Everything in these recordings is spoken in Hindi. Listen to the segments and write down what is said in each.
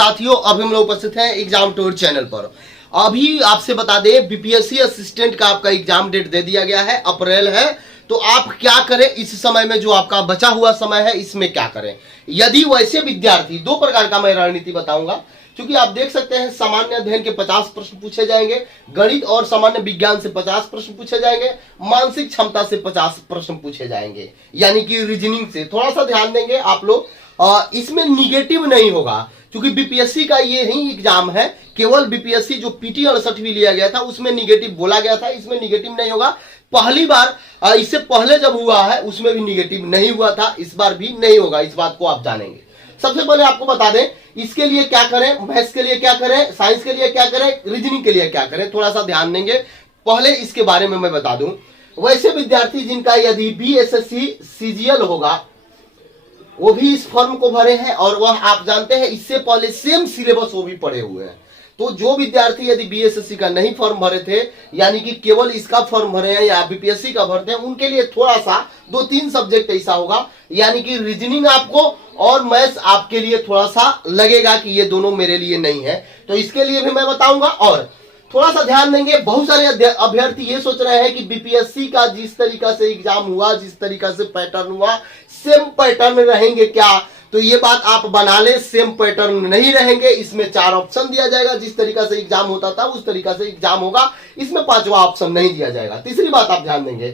साथियों, अब हम लोग उपस्थित हैं एग्जाम टूर चैनल पर। अभी आपसे बता दें, बीपीएससी असिस्टेंट का आपका एग्जाम डेट दे दिया गया है, अप्रैल है। तो आप क्या करें इस समय में, जो आपका बचा हुआ समय है इसमें क्या करें। यदि वैसे विद्यार्थी, दो प्रकार का मैं रणनीति बताऊंगा, क्योंकि आप देख सकते हैं सामान्य अध्ययन के 50 प्रश्न पूछे जाएंगे, गणित और सामान्य विज्ञान से 50 प्रश्न पूछे जाएंगे, मानसिक क्षमता से 50 प्रश्न पूछे जाएंगे, यानी कि रीजनिंग से। थोड़ा सा ध्यान देंगे आप लोग, इसमें निगेटिव नहीं होगा, क्योंकि बीपीएससी का ये ही एग्जाम है। केवल बीपीएससी जो पीटी 68 भी लिया गया था उसमें निगेटिव बोला गया था, इसमें निगेटिव नहीं होगा। पहली बार, इससे पहले जब हुआ है उसमें भी निगेटिव नहीं हुआ था, इस बार भी नहीं होगा, इस बात को आप जानेंगे। सबसे पहले आपको बता दें, इसके लिए क्या करें, मैथ्स के लिए क्या करें, साइंस के लिए क्या करें, रीजनिंग के लिए क्या करें, थोड़ा सा ध्यान देंगे। पहले इसके बारे में मैं बता दूं, वैसे विद्यार्थी जिनका यदि बीएसएससी सीजीएल होगा वो भी इस फॉर्म को भरे हैं, और वह आप जानते हैं इससे पहले सेम सिलेबस वो भी पढ़े हुए हैं। तो जो विद्यार्थी यदि बीएसएससी का नहीं फॉर्म भरे थे, यानी कि केवल इसका फॉर्म भरे हैं या बीपीएससी का भरते हैं, उनके लिए थोड़ा सा 2-3 सब्जेक्ट ऐसा होगा, यानी कि रीजनिंग आपको और मैथ्स आपके लिए थोड़ा सा लगेगा कि ये दोनों मेरे लिए नहीं है, तो इसके लिए भी मैं बताऊंगा। और थोड़ा सा ध्यान देंगे, बहुत सारे अभ्यर्थी ये सोच रहे हैं कि बीपीएससी का जिस तरीका से एग्जाम हुआ, जिस तरीका से पैटर्न हुआ, सेम पैटर्न रहेंगे क्या। तो ये बात आप बना ले, सेम पैटर्न नहीं रहेंगे। इसमें 4 ऑप्शन दिया जाएगा, जिस तरीका से एग्जाम होता था उस तरीका से एग्जाम होगा, इसमें 5वां ऑप्शन नहीं दिया जाएगा। तीसरी बात आप ध्यान देंगे,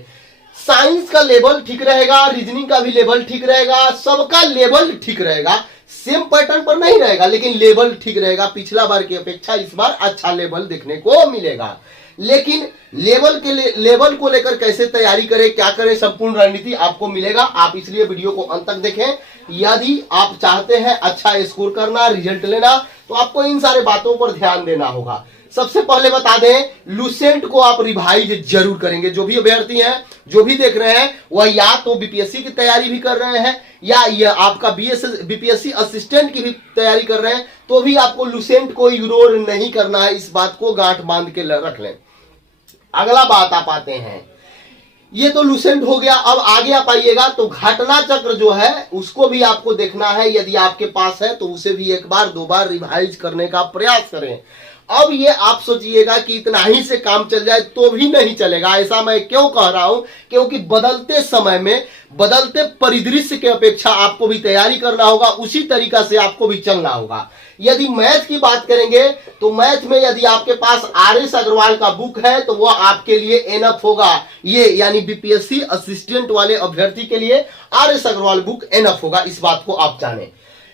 साइंस का लेवल ठीक रहेगा, रीजनिंग का भी लेवल ठीक रहेगा, सबका लेवल ठीक रहेगा। सेम पैटर्न पर नहीं रहेगा, लेकिन लेवल ठीक रहेगा। पिछला बार की अपेक्षा इस बार अच्छा लेवल देखने को मिलेगा। लेकिन लेवल को लेकर कैसे तैयारी करें, क्या करें, संपूर्ण रणनीति आपको मिलेगा। आप इसलिए वीडियो को अंत तक देखें। यदि आप चाहते हैं अच्छा स्कोर करना, रिजल्ट लेना, तो आपको इन सारे बातों पर ध्यान देना होगा। सबसे पहले बता दें, लुसेंट को आप रिवाइज जरूर करेंगे। जो भी अभ्यर्थी हैं, जो भी देख रहे हैं, वह या तो बीपीएससी की तैयारी भी कर रहे हैं या ये आपका बीपीएससी असिस्टेंट की भी तैयारी कर रहे हैं, तो भी आपको लुसेंट को इग्नोर नहीं करना है। इस बात को गांठ बांध के रख लें। अगला बात आप आते हैं, ये तो लुसेंट हो गया। अब आगे आप आइएगा तो घटना चक्र जो है उसको भी आपको देखना है। यदि आपके पास है तो उसे भी 1 बार 2 बार रिवाइज करने का प्रयास करें। अब ये आप सोचिएगा कि इतना ही से काम चल जाए तो भी नहीं चलेगा। ऐसा मैं क्यों कह रहा हूं, क्योंकि बदलते समय में, बदलते परिदृश्य के अपेक्षा आपको भी तैयारी करना होगा, उसी तरीका से आपको भी चलना होगा। यदि मैथ की बात करेंगे तो मैथ में यदि आपके पास आर.एस. अग्रवाल का बुक है तो वह आपके लिए एनफ होगा। ये यानी बीपीएससी असिस्टेंट वाले अभ्यर्थी के लिए आर.एस. अग्रवाल बुक एनफ होगा, इस बात को आप जानें।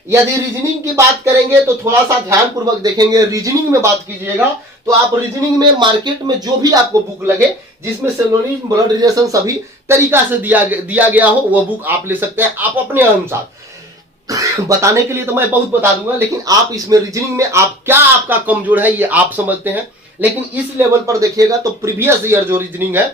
यदि रीजनिंग की बात करेंगे तो थोड़ा सा ध्यान पूर्वक देखेंगे। रीजनिंग में बात कीजिएगा तो आप रीजनिंग में मार्केट में जो भी आपको बुक लगे, जिसमें सिनोनिम, ब्लड रिलेशन सभी तरीका से दिया गया हो, वह बुक आप ले सकते हैं। आप अपने अनुसार बताने के लिए तो मैं बहुत बता दूंगा, लेकिन आप इसमें रीजनिंग में आप क्या आपका कमजोर है ये आप समझते हैं। लेकिन इस लेवल पर देखिएगा तो प्रीवियस ईयर जो रीजनिंग है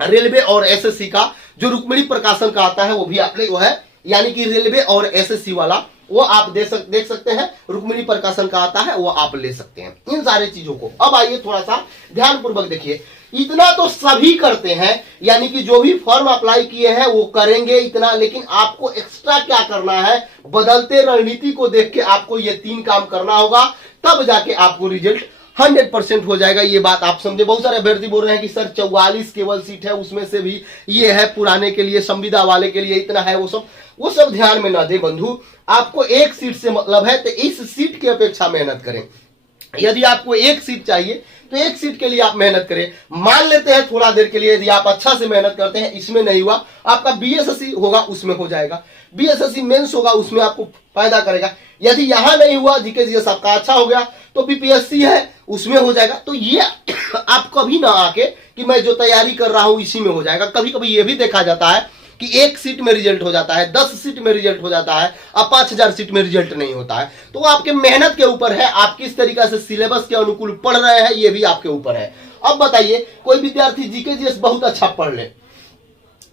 रेलवे और एसएससी का, जो रुक्मिणी प्रकाशन का आता है, वो भी आपने जो है, यानी कि रेलवे और एसएससी वाला, वो आप देख सकते हैं। रुक्मिणी प्रकाशन का आता है, वो आप ले सकते हैं। इन सारी चीजों को अब आइए थोड़ा सा ध्यान पूर्वक देखिए। इतना तो सभी करते हैं, यानी कि जो भी फॉर्म अप्लाई किए हैं वो करेंगे इतना, लेकिन आपको एक्स्ट्रा क्या करना है, बदलते रणनीति को देख के आपको ये 3 काम करना होगा, तब जाके आपको रिजल्ट 100% हो जाएगा। ये बात आप समझे। बहुत सारे अभ्यर्थी बोल रहे हैं कि सर 44 केवल सीट है, उसमें से भी ये है पुराने के लिए, संविदा वाले के लिए इतना है, वो सब ध्यान में ना दे बंधु। आपको 1 सीट से मतलब है तो इस सीट की अपेक्षा मेहनत करें। यदि आपको 1 सीट चाहिए तो 1 सीट के लिए आप मेहनत करें। मान लेते हैं थोड़ा देर के लिए यदि आप अच्छा से मेहनत करते हैं, इसमें नहीं हुआ, आपका बीएसएससी होगा उसमें हो जाएगा, बीएसएससी मेंस होगा उसमें आपको फायदा करेगा। यदि यहां नहीं हुआ, जीके जीएस आपका अच्छा हो गया, तो बीपीएससी है उसमें हो जाएगा। तो ये आप कभी ना आके कि मैं जो तैयारी कर रहा हूं इसी में हो जाएगा। कभी कभी ये भी देखा जाता है कि 1 सीट में रिजल्ट हो जाता है, 10 सीट में रिजल्ट हो जाता है, अब 5000 सीट में रिजल्ट नहीं होता है। तो आपके मेहनत के ऊपर है, आप किस तरीका से सिलेबस के अनुकूल पढ़ रहे हैं, ये भी आपके ऊपर है। अब बताइए, कोई विद्यार्थी जीके जीएस बहुत अच्छा पढ़ ले,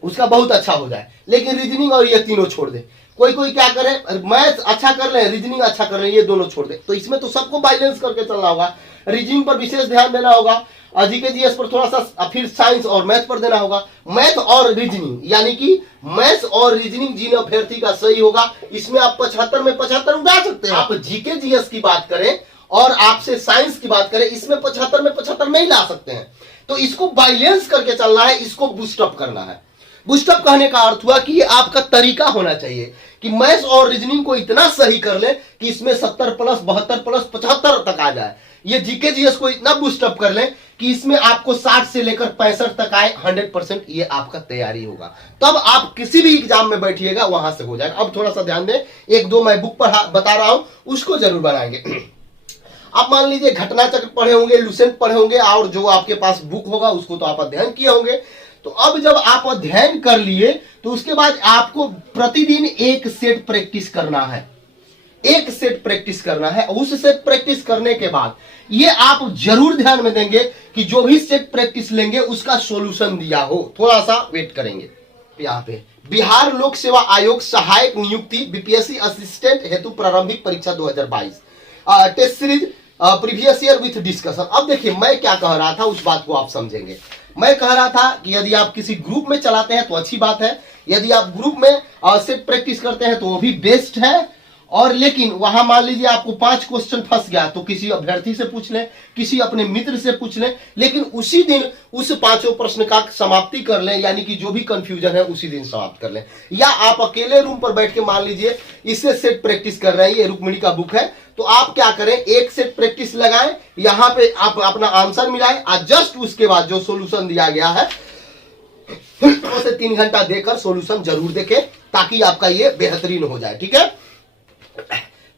उसका बहुत अच्छा हो जाए, लेकिन रीजनिंग और ये तीनों छोड़ दे। कोई क्या करे, मैथ अच्छा कर ले, रीजनिंग अच्छा कर ले, ये दोनों छोड़ दे। तो इसमें तो सबको बैलेंस करके चलना होगा। रीजनिंग पर विशेष ध्यान देना होगा, जीके जीएस पर थोड़ा सा फिर साइंस और मैथ पर देना होगा। मैथ और रीजनिंग, यानी कि मैथ और रीजनिंग जिन अभ्यर्थी का सही होगा, इसमें आप 75 में 75 उड़ा सकते हैं। आप जीके जीएस की बात करें और आपसे साइंस की बात करें, इसमें 75 में 75 नहीं ला सकते हैं। तो इसको बैलेंस करके चलना है, इसको बूस्टअप करना है। बूस्टअप कहने का अर्थ हुआ कि ये आपका तरीका होना चाहिए कि मैथ्स और रीजनिंग को इतना सही कर ले कि इसमें 70 प्लस 72 प्लस 75 तक आ जाए। ये जीके जीएस को इतना बूस्टअप कर ले कि इसमें आपको 60 से लेकर 65 तक आए, 100% ये आपका तैयारी होगा। तब आप किसी भी एग्जाम में बैठिएगा, वहां से हो जाएगा। अब थोड़ा सा ध्यान दें, एक दो मैं बुक बता रहा हूं, उसको जरूर बनाएंगे। आप मान लीजिए घटना चक्र पढ़े होंगे, लुसेंट पढ़े होंगे, और जो आपके पास बुक होगा उसको तो आप अध्ययन किए होंगे। तो अब जब आप अध्ययन कर लिए तो उसके बाद आपको प्रतिदिन एक सेट प्रैक्टिस करना है, एक सेट प्रैक्टिस करना है। उस सेट प्रैक्टिस करने के बाद ये आप जरूर ध्यान में देंगे कि जो भी सेट प्रैक्टिस लेंगे उसका सॉल्यूशन दिया हो। थोड़ा सा वेट करेंगे। यहाँ पे बिहार लोक सेवा आयोग सहायक नियुक्ति बीपीएससी असिस्टेंट हेतु प्रारंभिक परीक्षा 2022 test series previous year with discussion. अब देखिए मैं क्या कह रहा था, उस बात को आप समझेंगे। मैं कह रहा था कि यदि आप किसी ग्रुप में चलाते हैं तो अच्छी बात है, यदि आप ग्रुप में सेट प्रैक्टिस करते हैं तो वो भी बेस्ट है। और लेकिन वहां मान लीजिए आपको 5 क्वेश्चन फंस गया तो किसी अभ्यर्थी से पूछ लें, किसी अपने मित्र से पूछ लें, लेकिन उसी दिन उस 5 प्रश्न का समाप्ति कर लें, यानी कि जो भी कंफ्यूजन है उसी दिन समाप्त कर लें। या आप अकेले रूम पर बैठ के मान लीजिए इससे सेट प्रैक्टिस कर रहे हैं, ये रुक्मिणी का बुक है, तो आप क्या करें, एक सेट प्रैक्टिस लगाएं, यहां पे आप अपना आंसर मिलाएं और जस्ट उसके बाद जो सोल्यूशन दिया गया है उसे 3 घंटा देकर सोल्यूशन जरूर देखें, ताकि आपका ये बेहतरीन हो जाए। ठीक है,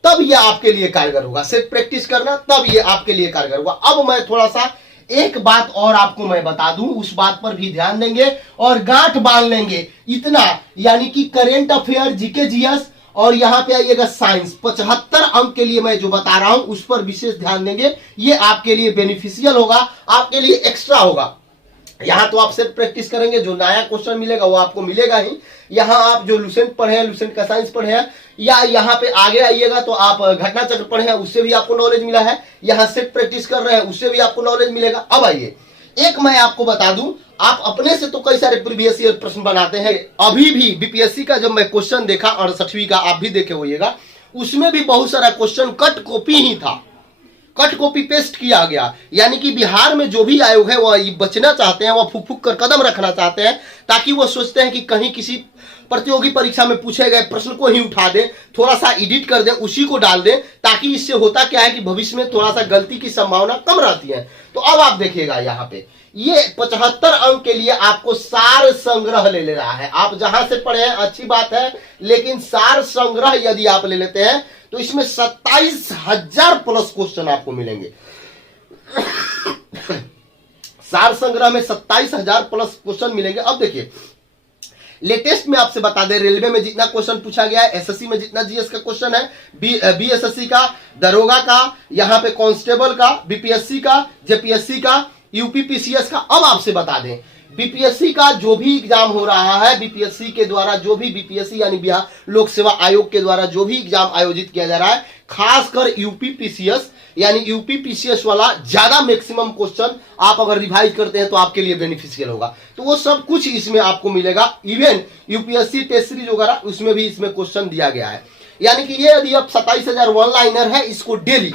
तब ये आपके लिए कारगर होगा। सिर्फ प्रैक्टिस करना, तब ये आपके लिए कारगर होगा। अब मैं थोड़ा सा एक बात और आपको मैं बता दूं, उस बात पर भी ध्यान देंगे और गांठ बांध लेंगे इतना, यानी कि करेंट अफेयर, जीके जीएस और यहां पे आइएगा साइंस। 75 अंक के लिए मैं जो बता रहा हूं उस पर विशेष ध्यान देंगे। ये आपके लिए बेनिफिशियल होगा, आपके लिए एक्स्ट्रा होगा। यहां तो आप सिर्फ प्रैक्टिस करेंगे, जो नया क्वेश्चन मिलेगा वो आपको मिलेगा ही। यहां आप जो लुसेंट पढ़े हैं, लुसेंट का साइंस पढ़े हैं, या यहां पे आगे आइएगा तो आप घटना चक्र पढ़े हैं, उससे भी आपको नॉलेज मिला है। यहां सेट प्रैक्टिस कर रहे हैं, उससे भी आपको नॉलेज मिलेगा। अब आइए एक मैं आपको बता दूं, आप अपने से तो कई सारे प्रीवियस ईयर प्रश्न बनाते हैं। अभी भी बीपीएससी का जब मैं क्वेश्चन देखा 68वीं का, आप भी देखे होइएगा, उसमें भी बहुत सारा क्वेश्चन कट कॉपी ही था, कट कॉपी पेस्ट किया गया। यानी कि बिहार में जो भी आयोग है वह बचना चाहते हैं, वह फूक फूक कर कदम रखना चाहते हैं, ताकि वो सोचते हैं कि कहीं किसी प्रतियोगी परीक्षा में पूछे गए प्रश्न को ही उठा दें, थोड़ा सा एडिट कर दें, उसी को डाल दें, ताकि इससे होता क्या है कि भविष्य में थोड़ा सा गलती की संभावना कम रहती है। तो अब आप देखिएगा यहाँ पे ये 75 अंक के लिए आपको सार संग्रह ले लेना है। आप जहां से पढ़े हैं अच्छी बात है, लेकिन सार संग्रह यदि आप ले लेते हैं तो इसमें 27,000 प्लस क्वेश्चन आपको मिलेंगे। सार संग्रह में 27,000 प्लस क्वेश्चन मिलेंगे। अब देखिए लेटेस्ट में आपसे बता दें, रेलवे में जितना क्वेश्चन पूछा गया है, एसएससी में जितना जीएस का क्वेश्चन है, बीएसएससी का, दरोगा का, यहां पे कांस्टेबल का, बीपीएससी का, जेपीएससी का, यूपीपीसीएस का। अब आपसे बता दें बीपीएससी का जो भी एग्जाम हो रहा है, बीपीएससी के द्वारा जो भी बीपीएससी यानी बिहार लोक सेवा आयोग के द्वारा जो भी एग्जाम आयोजित किया जा रहा है, खासकर यूपीपीसीएस यानी यूपीपीसीएस वाला ज्यादा मैक्सिमम क्वेश्चन आप अगर रिवाइज करते हैं तो आपके लिए बेनिफिशियल होगा। तो वो सब कुछ इसमें आपको मिलेगा। इवन यूपीएससी टेस्ट सीरीज वगैरह उसमें भी इसमें क्वेश्चन दिया गया है। यानी कि ये यदि अब 27,000 वन लाइनर है, इसको डेली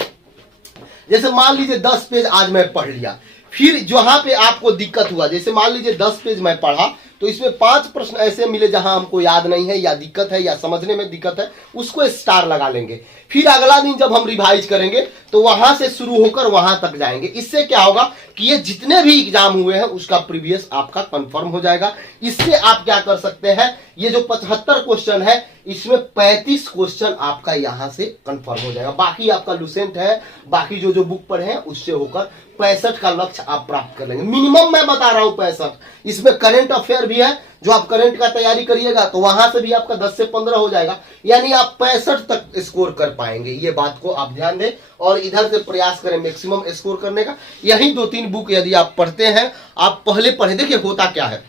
जैसे मान लीजिए 10 पेज आज मैं पढ़ लिया, फिर जहां पे आपको दिक्कत हुआ, जैसे मान लीजिए 10 पेज मैं पढ़ा तो इसमें 5 प्रश्न ऐसे मिले जहां हमको याद नहीं है या दिक्कत है या समझने में दिक्कत है, उसको स्टार लगा लेंगे। फिर अगला दिन जब हम रिवाइज करेंगे तो वहां से शुरू होकर वहां तक जाएंगे। इससे क्या होगा कि ये जितने भी एग्जाम हुए हैं उसका प्रीवियस आपका कंफर्म हो जाएगा। इससे आप क्या कर सकते हैं, ये जो 75 क्वेश्चन है इसमें 35 क्वेश्चन आपका यहां से कंफर्म हो जाएगा। बाकी आपका लुसेंट है, बाकी जो बुक पढ़े हैं उससे होकर 65 का लक्ष्य आप प्राप्त कर लेंगे। मिनिमम मैं बता रहा हूं 65। इसमें करंट अफेयर भी है, जो आप करंट का तैयारी करिएगा तो वहां से भी आपका 10 से 15 हो जाएगा, यानी आप 65 तक स्कोर कर पाएंगे। ये बात को आप ध्यान दें और इधर से प्रयास करें मैक्सिमम स्कोर करने का। यही 2-3 बुक यदि आप पढ़ते हैं, आप पहले पढ़े, देखिए होता क्या है,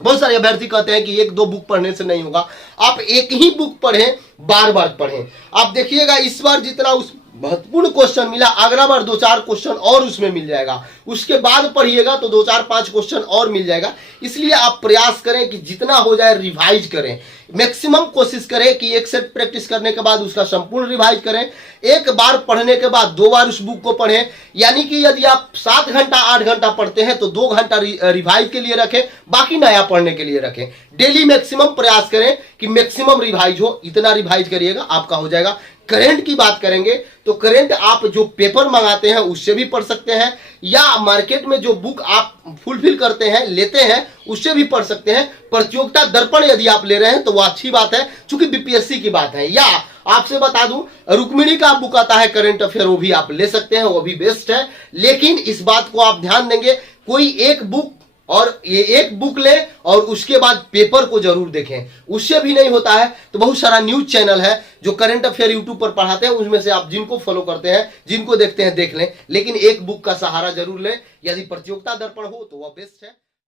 बहुत सारे अभ्यर्थी कहते हैं कि 1-2 बुक पढ़ने से नहीं होगा, आप एक ही बुक पढ़ें, बार बार पढ़ें। आप देखिएगा इस बार जितना उस महत्वपूर्ण क्वेश्चन मिला, अगला बार 2-4 क्वेश्चन और उसमें मिल जाएगा, उसके बाद पढ़िएगा तो 2-4-5 क्वेश्चन और मिल जाएगा। इसलिए आप प्रयास करें कि जितना हो जाए रिवाइज करें, मैक्सिमम कोशिश करें कि एक सेट प्रैक्टिस करने के बाद उसका संपूर्ण रिवाइज करें। एक बार पढ़ने के बाद 2 बार उस बुक को पढ़ें, यानी कि यदि आप 7 घंटा 8 घंटा पढ़ते हैं तो 2 घंटा रिवाइज के लिए रखें, बाकी नया पढ़ने के लिए रखें। डेली मैक्सिमम प्रयास करें कि मैक्सिमम रिवाइज हो, इतना रिवाइज करिएगा आपका हो जाएगा। करंट की बात करेंगे तो करंट आप जो पेपर मंगाते हैं उससे भी पढ़ सकते हैं, या मार्केट में जो बुक आप फुलफिल करते हैं लेते हैं उससे भी पढ़ सकते हैं। प्रतियोगिता दर्पण यदि आप ले रहे हैं तो वो अच्छी बात है, चूंकि बीपीएससी की बात है। या आपसे बता दूं, रुक्मिणी का बुक आता है करंट अफेयर, वो भी आप ले सकते हैं, वो भी बेस्ट है। लेकिन इस बात को आप ध्यान देंगे, कोई एक बुक और ये एक बुक ले और उसके बाद पेपर को जरूर देखें, उससे भी नहीं होता है तो बहुत सारा न्यूज चैनल है जो करंट अफेयर यूट्यूब पर पढ़ाते हैं, उसमें से आप जिनको फॉलो करते हैं, जिनको देखते हैं देख लें, लेकिन एक बुक का सहारा जरूर लें। यदि प्रतियोगिता दर्पण हो तो वह बेस्ट है।